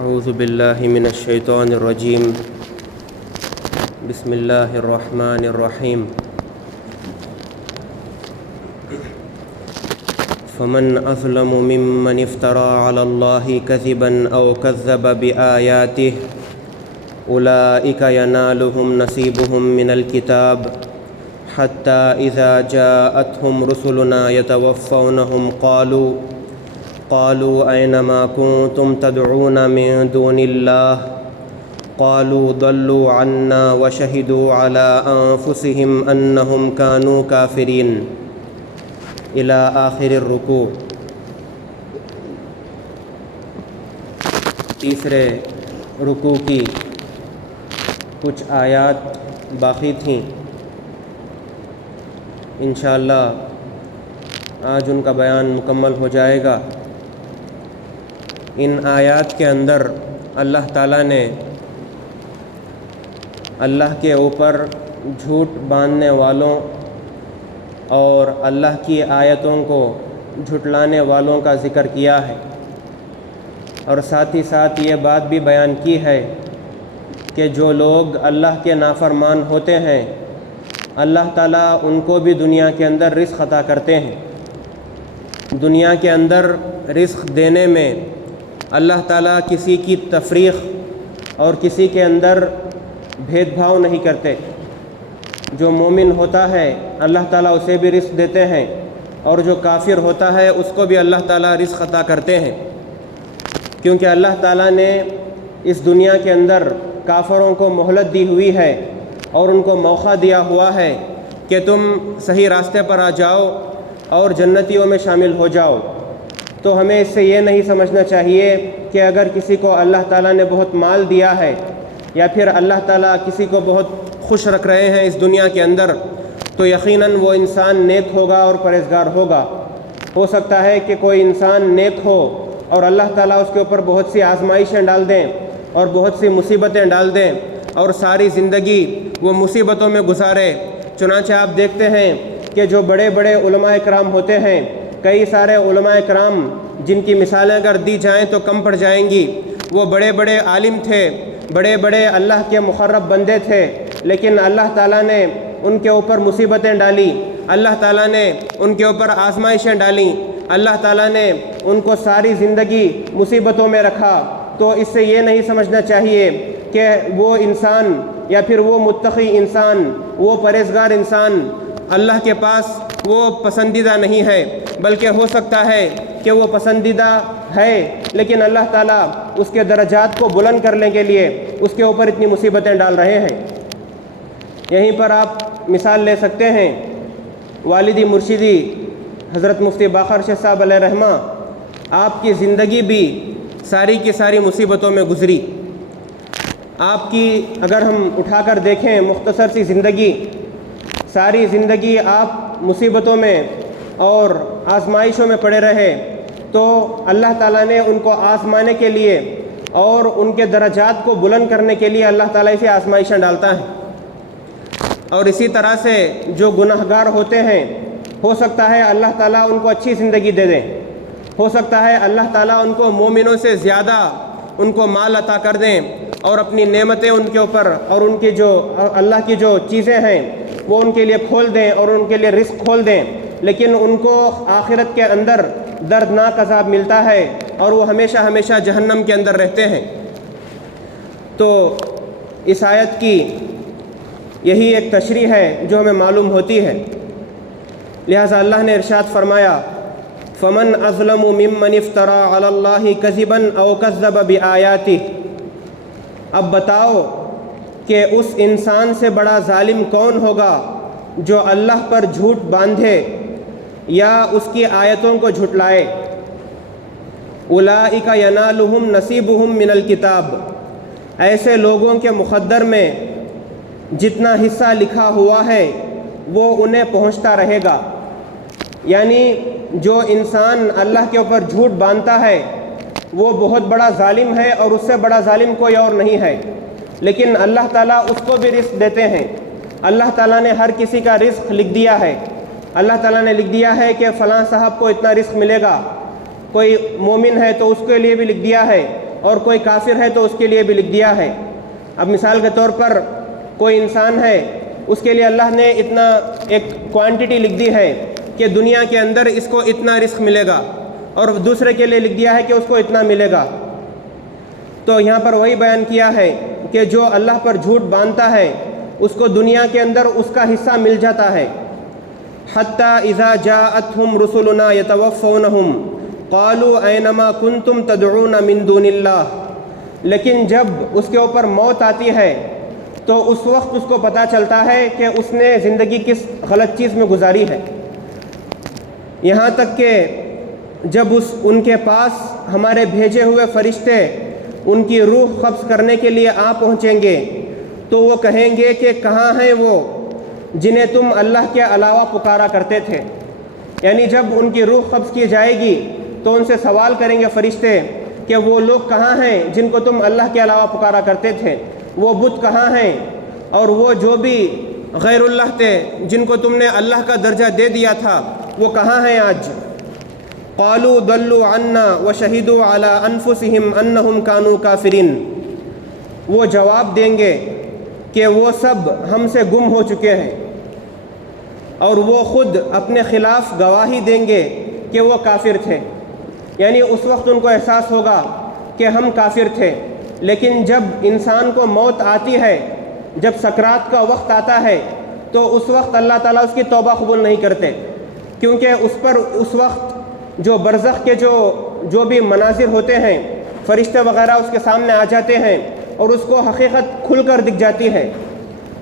اعوذ باللہ من الشیطان الرجیم بسم اللہ الرحمن الرحیم فمن اظلم ممن افترى على الله كذبا او كذب بآياته اولئك ينالهم نصيبهم من الكتاب حتى اذا جاءتهم رسلنا يتوفونهم قالوا أين ما كنتم تدعون من دون الله قالوا ضلوا عنا وشهدوا على أنفسهم أنهم كانوا كافرين إلى آخر الرکوع۔ تیسرے رکوع کی کچھ آیات باقی تھیں، انشاءاللہ آج ان کا بیان مکمل ہو جائے گا۔ ان آیات کے اندر اللہ تعالیٰ نے اللہ کے اوپر جھوٹ باندھنے والوں اور اللہ کی آیتوں کو جھٹلانے والوں کا ذکر کیا ہے، اور ساتھ ہی ساتھ یہ بات بھی بیان کی ہے کہ جو لوگ اللہ کے نافرمان ہوتے ہیں اللہ تعالیٰ ان کو بھی دنیا کے اندر رزق عطا کرتے ہیں۔ دنیا کے اندر رزق دینے میں اللہ تعالیٰ کسی کی تفریق اور کسی کے اندر بھید بھاؤ نہیں کرتے۔ جو مومن ہوتا ہے اللہ تعالیٰ اسے بھی رزق دیتے ہیں، اور جو کافر ہوتا ہے اس کو بھی اللہ تعالیٰ رزق عطا کرتے ہیں، کیونکہ اللہ تعالیٰ نے اس دنیا کے اندر کافروں کو مہلت دی ہوئی ہے اور ان کو موقع دیا ہوا ہے کہ تم صحیح راستے پر آ جاؤ اور جنتیوں میں شامل ہو جاؤ۔ تو ہمیں اس سے یہ نہیں سمجھنا چاہیے کہ اگر کسی کو اللہ تعالیٰ نے بہت مال دیا ہے یا پھر اللہ تعالیٰ کسی کو بہت خوش رکھ رہے ہیں اس دنیا کے اندر تو یقیناً وہ انسان نیک ہوگا اور پرہیزگار ہوگا۔ ہو سکتا ہے کہ کوئی انسان نیک ہو اور اللہ تعالیٰ اس کے اوپر بہت سی آزمائشیں ڈال دیں اور بہت سی مصیبتیں ڈال دیں اور ساری زندگی وہ مصیبتوں میں گزارے۔ چنانچہ آپ دیکھتے ہیں کہ جو بڑے بڑے علماء کرام ہوتے ہیں، کئی سارے علماء کرام جن کی مثالیں اگر دی جائیں تو کم پڑ جائیں گی، وہ بڑے بڑے عالم تھے، بڑے بڑے اللہ کے مقرب بندے تھے، لیکن اللہ تعالیٰ نے ان کے اوپر مصیبتیں ڈالی، اللہ تعالیٰ نے ان کے اوپر آزمائشیں ڈالیں، اللہ تعالیٰ نے ان کو ساری زندگی مصیبتوں میں رکھا۔ تو اس سے یہ نہیں سمجھنا چاہیے کہ وہ انسان یا پھر وہ متقی انسان، وہ پرہیزگار انسان اللہ کے پاس وہ پسندیدہ نہیں ہے، بلکہ ہو سکتا ہے کہ وہ پسندیدہ ہے لیکن اللہ تعالیٰ اس کے درجات کو بلند کرنے کے لیے اس کے اوپر اتنی مصیبتیں ڈال رہے ہیں۔ یہیں پر آپ مثال لے سکتے ہیں والدی مرشدی حضرت مفتی باقر شاہ صاحب علیہ رحمہ، آپ کی زندگی بھی ساری کی ساری مصیبتوں میں گزری۔ آپ کی اگر ہم اٹھا کر دیکھیں مختصر سی زندگی، ساری زندگی آپ مصیبتوں میں اور آزمائشوں میں پڑے رہے، تو اللہ تعالیٰ نے ان کو آزمانے کے لیے اور ان کے درجات کو بلند کرنے کے لیے اللہ تعالیٰ اسے آزمائشیں ڈالتا ہے۔ اور اسی طرح سے جو گناہگار ہوتے ہیں ہو سکتا ہے اللہ تعالیٰ ان کو اچھی زندگی دے دیں، ہو سکتا ہے اللہ تعالیٰ ان کو مومنوں سے زیادہ ان کو مال عطا کر دیں اور اپنی نعمتیں ان کے اوپر اور ان کی جو اللہ کی جو چیزیں ہیں وہ ان کے لیے کھول دیں اور ان کے لیے رزق کھول دیں، لیکن ان کو آخرت کے اندر دردناک عذاب ملتا ہے اور وہ ہمیشہ ہمیشہ جہنم کے اندر رہتے ہیں۔ تو اس آیت کی یہی ایک تشریح ہے جو ہمیں معلوم ہوتی ہے۔ لہٰذا اللہ نے ارشاد فرمایا فمن اظلم ممن افترى على الله كذبا او كذب بآياته، اب بتاؤ کہ اس انسان سے بڑا ظالم کون ہوگا جو اللہ پر جھوٹ باندھے یا اس کی آیتوں کو جھٹلائے۔ اولئک ینالہم نصیبہم من الکتاب، ایسے لوگوں کے مقدر میں جتنا حصہ لکھا ہوا ہے وہ انہیں پہنچتا رہے گا۔ یعنی جو انسان اللہ کے اوپر جھوٹ باندھتا ہے وہ بہت بڑا ظالم ہے اور اس سے بڑا ظالم کوئی اور نہیں ہے، لیکن اللہ تعالیٰ اس کو بھی رزق دیتے ہیں۔ اللہ تعالیٰ نے ہر کسی کا رزق لکھ دیا ہے، اللہ تعالیٰ نے لکھ دیا ہے کہ فلاں صاحب کو اتنا رزق ملے گا، کوئی مومن ہے تو اس کے لیے بھی لکھ دیا ہے اور کوئی کافر ہے تو اس کے لیے بھی لکھ دیا ہے۔ اب مثال کے طور پر کوئی انسان ہے، اس کے لیے اللہ نے اتنا ایک کوانٹٹی لکھ دی ہے کہ دنیا کے اندر اس کو اتنا رزق ملے گا، اور دوسرے کے لیے لکھ دیا ہے کہ اس کو اتنا ملے گا۔ تو یہاں پر وہی بیان کیا ہے کہ جو اللہ پر جھوٹ باندھتا ہے اس کو دنیا کے اندر اس کا حصہ مل جاتا ہے۔ حتیٰ اذا جاءتهم رسلنا يتوفونهم قالوا اینما کنتم تدعون من دون اللہ، لیکن جب اس کے اوپر موت آتی ہے تو اس وقت اس کو پتہ چلتا ہے کہ اس نے زندگی کس غلط چیز میں گزاری ہے، یہاں تک کہ جب ان کے پاس ہمارے بھیجے ہوئے فرشتے ان کی روح قبض کرنے کے لیے آ پہنچیں گے تو وہ کہیں گے کہ کہاں ہیں وہ جنہیں تم اللہ کے علاوہ پکارا کرتے تھے۔ یعنی جب ان کی روح قبض کی جائے گی تو ان سے سوال کریں گے فرشتے کہ وہ لوگ کہاں ہیں جن کو تم اللہ کے علاوہ پکارا کرتے تھے، وہ بت کہاں ہیں، اور وہ جو بھی غیر اللہ تھے جن کو تم نے اللہ کا درجہ دے دیا تھا وہ کہاں ہیں آج۔ قالوا ضلوا عنا وشهدوا على انفسهم انهم كانوا کافرین، وہ جواب دیں گے کہ وہ سب ہم سے گم ہو چکے ہیں، اور وہ خود اپنے خلاف گواہی دیں گے کہ وہ کافر تھے۔ یعنی اس وقت ان کو احساس ہوگا کہ ہم کافر تھے، لیکن جب انسان کو موت آتی ہے، جب سکرات کا وقت آتا ہے تو اس وقت اللہ تعالیٰ اس کی توبہ قبول نہیں کرتے، کیونکہ اس پر اس وقت جو برزخ کے جو بھی مناظر ہوتے ہیں، فرشتے وغیرہ اس کے سامنے آ جاتے ہیں اور اس کو حقیقت کھل کر دکھ جاتی ہے۔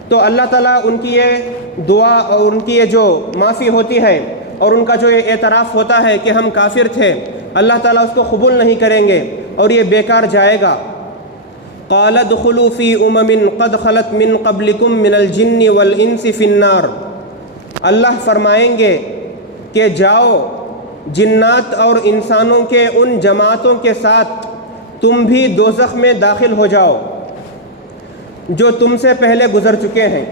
تو اللہ تعالیٰ ان کی یہ دعا اور ان کی یہ جو معافی ہوتی ہے اور ان کا جو یہ اعتراف ہوتا ہے کہ ہم کافر تھے، اللہ تعالیٰ اس کو قبول نہیں کریں گے اور یہ بیکار جائے گا۔ قال ادخلوا فی امم قد خلت من قبلکم من الجن والانس فی النار، اللہ فرمائیں گے کہ جاؤ جنات اور انسانوں کے ان جماعتوں کے ساتھ تم بھی دوزخ میں داخل ہو جاؤ جو تم سے پہلے گزر چکے ہیں۔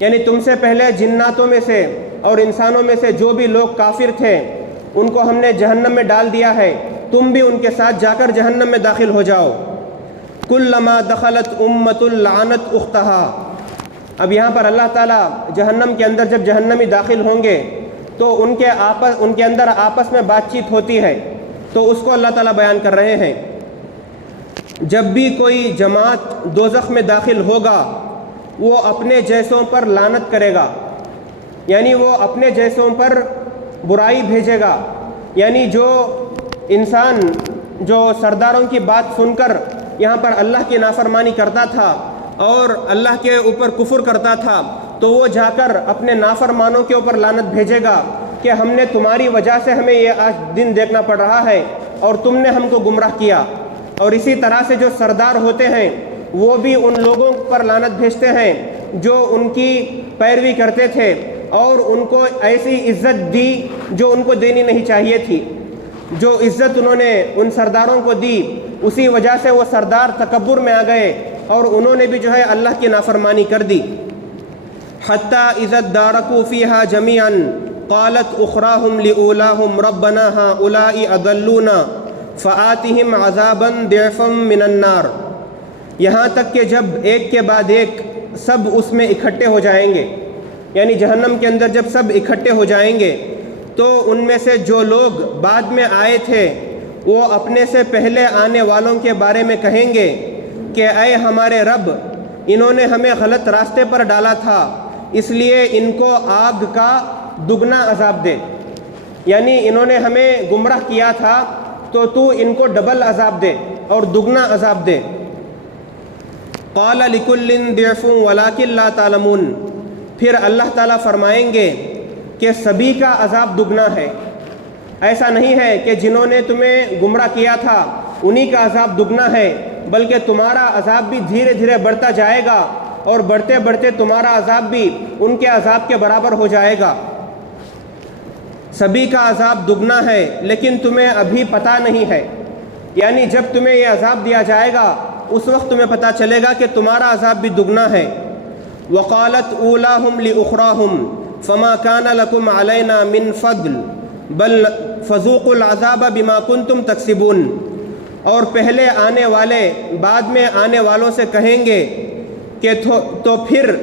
یعنی تم سے پہلے جناتوں میں سے اور انسانوں میں سے جو بھی لوگ کافر تھے ان کو ہم نے جہنم میں ڈال دیا ہے، تم بھی ان کے ساتھ جا کر جہنم میں داخل ہو جاؤ۔ کلما دخلت امۃ لعنت اختہا، اب یہاں پر اللہ تعالیٰ جہنم کے اندر جب جہنمی داخل ہوں گے تو ان کے اندر آپس میں بات چیت ہوتی ہے، تو اس کو اللہ تعالیٰ بیان کر رہے ہیں۔ جب بھی کوئی جماعت دوزخ میں داخل ہوگا وہ اپنے جیسوں پر لعنت کرے گا، یعنی وہ اپنے جیسوں پر برائی بھیجے گا۔ یعنی جو انسان جو سرداروں کی بات سن کر یہاں پر اللہ کی نافرمانی کرتا تھا اور اللہ کے اوپر کفر کرتا تھا، تو وہ جا کر اپنے نافرمانوں کے اوپر لعنت بھیجے گا کہ ہم نے تمہاری وجہ سے ہمیں یہ آج دن دیکھنا پڑ رہا ہے اور تم نے ہم کو گمراہ کیا۔ اور اسی طرح سے جو سردار ہوتے ہیں وہ بھی ان لوگوں پر لعنت بھیجتے ہیں جو ان کی پیروی کرتے تھے اور ان کو ایسی عزت دی جو ان کو دینی نہیں چاہیے تھی۔ جو عزت انہوں نے ان سرداروں کو دی اسی وجہ سے وہ سردار تکبر میں آ گئے اور انہوں نے بھی جو ہے اللہ کی نافرمانی کر دی۔ حتیٰ اذا ادارکوا فیہا جمیعا قالت اخراہم لأولاہم ربنا ہؤلاء اضلونا فآتہم عذابا ضعفا من النار، یہاں تک کہ جب ایک کے بعد ایک سب اس میں اکٹھے ہو جائیں گے، یعنی جہنم کے اندر جب سب اکٹھے ہو جائیں گے تو ان میں سے جو لوگ بعد میں آئے تھے وہ اپنے سے پہلے آنے والوں کے بارے میں کہیں گے کہ اے ہمارے رب، انہوں نے ہمیں غلط راستے پر ڈالا تھا، اس لیے ان کو آگ کا دگنا عذاب دے۔ یعنی انہوں نے ہمیں گمراہ کیا تھا تو تو ان کو ڈبل عذاب دے اور دگنا عذاب دے۔ قال لکل ضعف ولکن لا تعلمون، پھر اللہ تعالیٰ فرمائیں گے کہ سبھی کا عذاب دگنا ہے، ایسا نہیں ہے کہ جنہوں نے تمہیں گمراہ کیا تھا انہی کا عذاب دگنا ہے، بلکہ تمہارا عذاب بھی دھیرے دھیرے بڑھتا جائے گا اور بڑھتے بڑھتے تمہارا عذاب بھی ان کے عذاب کے برابر ہو جائے گا۔ سبھی کا عذاب دگنا ہے لیکن تمہیں ابھی پتہ نہیں ہے، یعنی جب تمہیں یہ عذاب دیا جائے گا اس وقت تمہیں پتہ چلے گا کہ تمہارا عذاب بھی دگنا ہے۔ وقالت اولاہم لاخراہم فما کان لکم علینا من فضل بل فذوقوا العذاب بما کنتم تکسبون، اور پہلے آنے والے بعد میں آنے والوں سے کہیں گے کہ تو پھر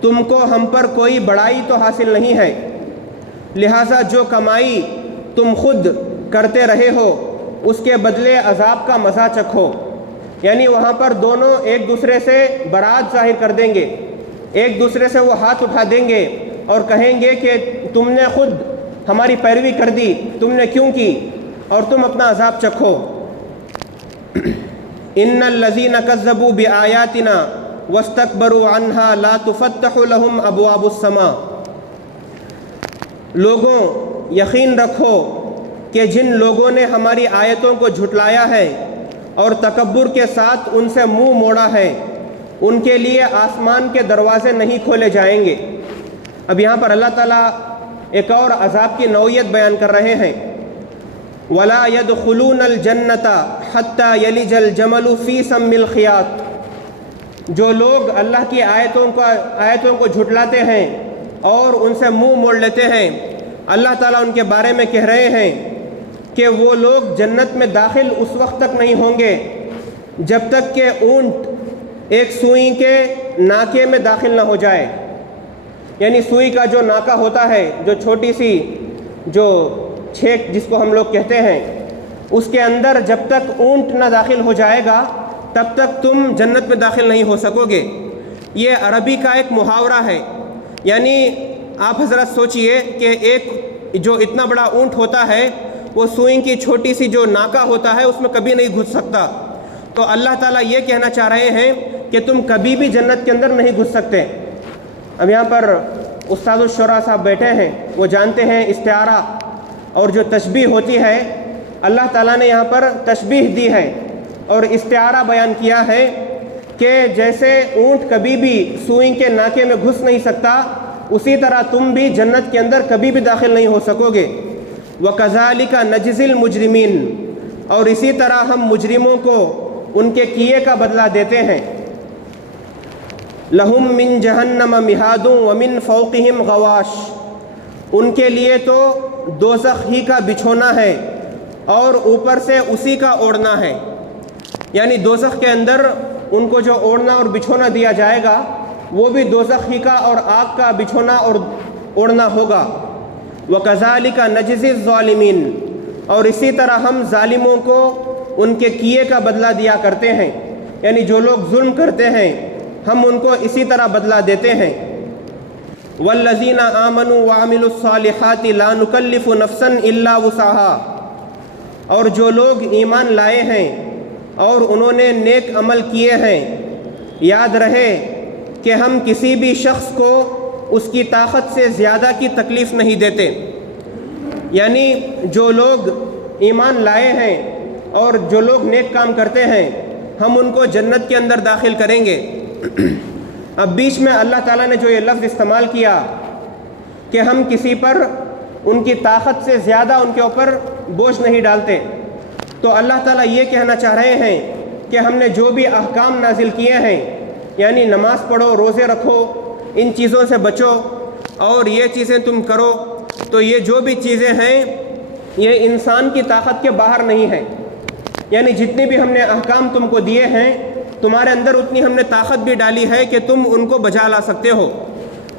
تم کو ہم پر کوئی بڑائی تو حاصل نہیں ہے، لہٰذا جو کمائی تم خود کرتے رہے ہو اس کے بدلے عذاب کا مزہ چکھو۔ یعنی وہاں پر دونوں ایک دوسرے سے برات ظاہر کر دیں گے، ایک دوسرے سے وہ ہاتھ اٹھا دیں گے اور کہیں گے کہ تم نے خود ہماری پیروی کر دی، تم نے کیوں کی، اور تم اپنا عذاب چکھو۔ ان الذین کذبوا بآیاتنا واستکبروا عنہا لا تفتح لهم ابواب السماء۔ لوگوں یقین رکھو کہ جن لوگوں نے ہماری آیتوں کو جھٹلایا ہے اور تکبر کے ساتھ ان سے منہ موڑا ہے، ان کے لیے آسمان کے دروازے نہیں کھولے جائیں گے۔ اب یہاں پر اللہ تعالیٰ ایک اور عذاب کی نوعیت بیان کر رہے ہیں، وَلَا يَدْخُلُونَ الْجَنَّةَ حَتَّى يَلِجَ الْجَمَلُ فِي سَمِّ الْخِيَاطِ۔ جو لوگ اللہ کی آیتوں کو جھٹلاتے ہیں اور ان سے منہ موڑ لیتے ہیں، اللہ تعالیٰ ان کے بارے میں کہہ رہے ہیں کہ وہ لوگ جنت میں داخل اس وقت تک نہیں ہوں گے جب تک کہ اونٹ ایک سوئی کے ناکے میں داخل نہ ہو جائے۔ یعنی سوئی کا جو ناکہ ہوتا ہے، جو چھوٹی سی جو چھیک جس کو ہم لوگ کہتے ہیں، اس کے اندر جب تک اونٹ نہ داخل ہو جائے گا تب تک تم جنت میں داخل نہیں ہو سکو گے۔ یہ عربی کا ایک محاورہ ہے۔ یعنی آپ حضرت سوچئے کہ ایک جو اتنا بڑا اونٹ ہوتا ہے وہ سوئی کی چھوٹی سی جو ناکہ ہوتا ہے اس میں کبھی نہیں گھس سکتا، تو اللہ تعالیٰ یہ کہنا چاہ رہے ہیں کہ تم کبھی بھی جنت کے اندر نہیں گھس سکتے۔ اب یہاں پر استاد الشورا صاحب بیٹھے ہیں، وہ جانتے ہیں استعارہ اور جو تشبیہ ہوتی ہے، اللہ تعالیٰ نے یہاں پر تشبیہ دی ہے اور استعارہ بیان کیا ہے کہ جیسے اونٹ کبھی بھی سوئی کے ناکے میں گھس نہیں سکتا، اسی طرح تم بھی جنت کے اندر کبھی بھی داخل نہیں ہو سکو گے۔ وَكَذَلِكَ نَجْزِي الْمُجْرِمِينَ، اور اسی طرح ہم مجرموں کو ان کے کیے کا بدلہ دیتے ہیں۔ لَهُم مِّن جَهَنَّمَ مِہَادٌ وَمِن فَوْقِهِمْ غَوَاشٌ، ان کے لیے تو دوزخ ہی کا بچھونا ہے اور اوپر سے اسی کا اوڑھنا ہے۔ یعنی دوزخ کے اندر ان کو جو اوڑھنا اور بچھونا دیا جائے گا وہ بھی دوزخ ہی کا اور آگ کا بچھونا اور اوڑھنا ہوگا۔ وَكَذَلِكَ نَجْزِي الظَّالِمِينَ، اور اسی طرح ہم ظالموں کو ان کے کیے کا بدلہ دیا کرتے ہیں۔ یعنی جو لوگ ظلم کرتے ہیں ہم ان کو اسی طرح بدلہ دیتے ہیں۔ وَالَّذِينَ آمَنُوا وَعَمِلُوا الصَّالِحَاتِ لَا نُكَلِّفُ نَفْسًا إِلَّا وُسْعَهَا، اور جو لوگ ایمان لائے ہیں اور انہوں نے نیک عمل کیے ہیں، یاد رہے کہ ہم کسی بھی شخص کو اس کی طاقت سے زیادہ کی تکلیف نہیں دیتے۔ یعنی جو لوگ ایمان لائے ہیں اور جو لوگ نیک کام کرتے ہیں ہم ان کو جنت کے اندر داخل کریں گے۔ اب بیچ میں اللہ تعالیٰ نے جو یہ لفظ استعمال کیا کہ ہم کسی پر ان کی طاقت سے زیادہ ان کے اوپر بوجھ نہیں ڈالتے، تو اللہ تعالیٰ یہ کہنا چاہ رہے ہیں کہ ہم نے جو بھی احکام نازل کیے ہیں، یعنی نماز پڑھو، روزے رکھو، ان چیزوں سے بچو اور یہ چیزیں تم کرو، تو یہ جو بھی چیزیں ہیں یہ انسان کی طاقت کے باہر نہیں ہیں۔ یعنی جتنے بھی ہم نے احکام تم کو دیے ہیں تمہارے اندر اتنی ہم نے طاقت بھی ڈالی ہے کہ تم ان کو بجا لا سکتے ہو،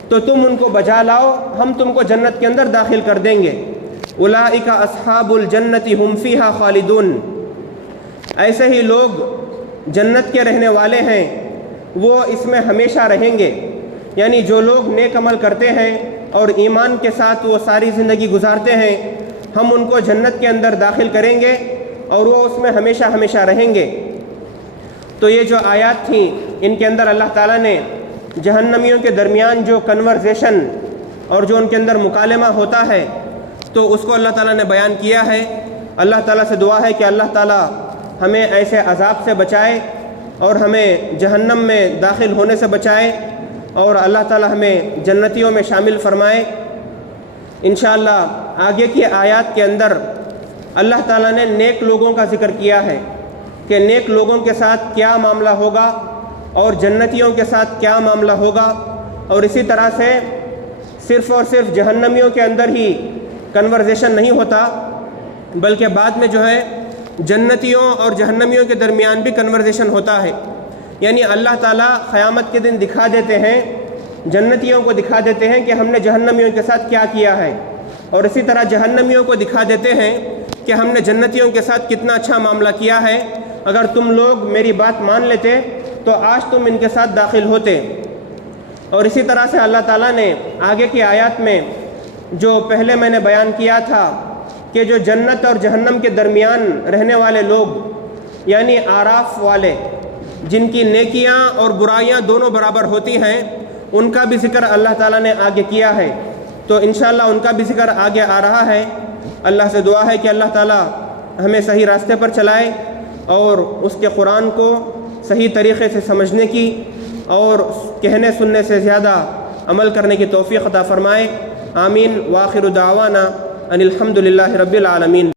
تو تم ان کو بجا لاؤ، ہم تم کو جنت کے اندر داخل کر دیں گے۔ اولئک اصحاب الجنت ہم فیہا خالدون، ایسے ہی لوگ جنت کے رہنے والے ہیں، وہ اس میں ہمیشہ رہیں گے۔ یعنی جو لوگ نیک عمل کرتے ہیں اور ایمان کے ساتھ وہ ساری زندگی گزارتے ہیں، ہم ان کو جنت کے اندر داخل کریں گے اور وہ اس میں ہمیشہ ہمیشہ رہیں گے۔ تو یہ جو آیات تھیں ان کے اندر اللہ تعالیٰ نے جہنمیوں کے درمیان جو کنورزیشن اور جو ان کے اندر مکالمہ ہوتا ہے تو اس کو اللہ تعالیٰ نے بیان کیا ہے۔ اللہ تعالیٰ سے دعا ہے کہ اللہ تعالیٰ ہمیں ایسے عذاب سے بچائے اور ہمیں جہنم میں داخل ہونے سے بچائے، اور اللہ تعالیٰ ہمیں جنتیوں میں شامل فرمائے۔ انشاءاللہ آگے کی آیات کے اندر اللہ تعالیٰ نے نیک لوگوں کا ذکر کیا ہے کہ نیک لوگوں کے ساتھ کیا معاملہ ہوگا اور جنتیوں کے ساتھ کیا معاملہ ہوگا، اور اسی طرح سے صرف اور صرف جہنمیوں کے اندر ہی کنورزیشن نہیں ہوتا، بلکہ بعد میں جو ہے جنتیوں اور جہنمیوں کے درمیان بھی کنورزیشن ہوتا ہے، یعنی اللہ تعالیٰ قیامت کے دن دکھا دیتے ہیں، جنتیوں کو دکھا دیتے ہیں کہ ہم نے جہنمیوں کے ساتھ کیا کیا ہے، اور اسی طرح جہنمیوں کو دکھا دیتے ہیں کہ ہم نے جنتیوں کے ساتھ کتنا اچھا معاملہ کیا ہے، اگر تم لوگ میری بات مان لیتے تو آج تم ان کے ساتھ داخل ہوتے۔ اور اسی طرح سے اللہ تعالیٰ نے آگے کی آیات میں جو پہلے میں نے بیان کیا تھا کہ جو جنت اور جہنم کے درمیان رہنے والے لوگ یعنی آراف والے جن کی نیکیاں اور برائیاں دونوں برابر ہوتی ہیں، ان کا بھی ذکر اللہ تعالیٰ نے آگے کیا ہے، تو انشاءاللہ ان کا بھی ذکر آگے آ رہا ہے۔ اللہ سے دعا ہے کہ اللہ تعالیٰ ہمیں صحیح راستے پر چلائے اور اس کے قرآن کو صحیح طریقے سے سمجھنے کی اور کہنے سننے سے زیادہ عمل کرنے کی توفیق عطا فرمائے۔ آمین۔ وآخر دعوانا ان الحمد للہ رب العالمین۔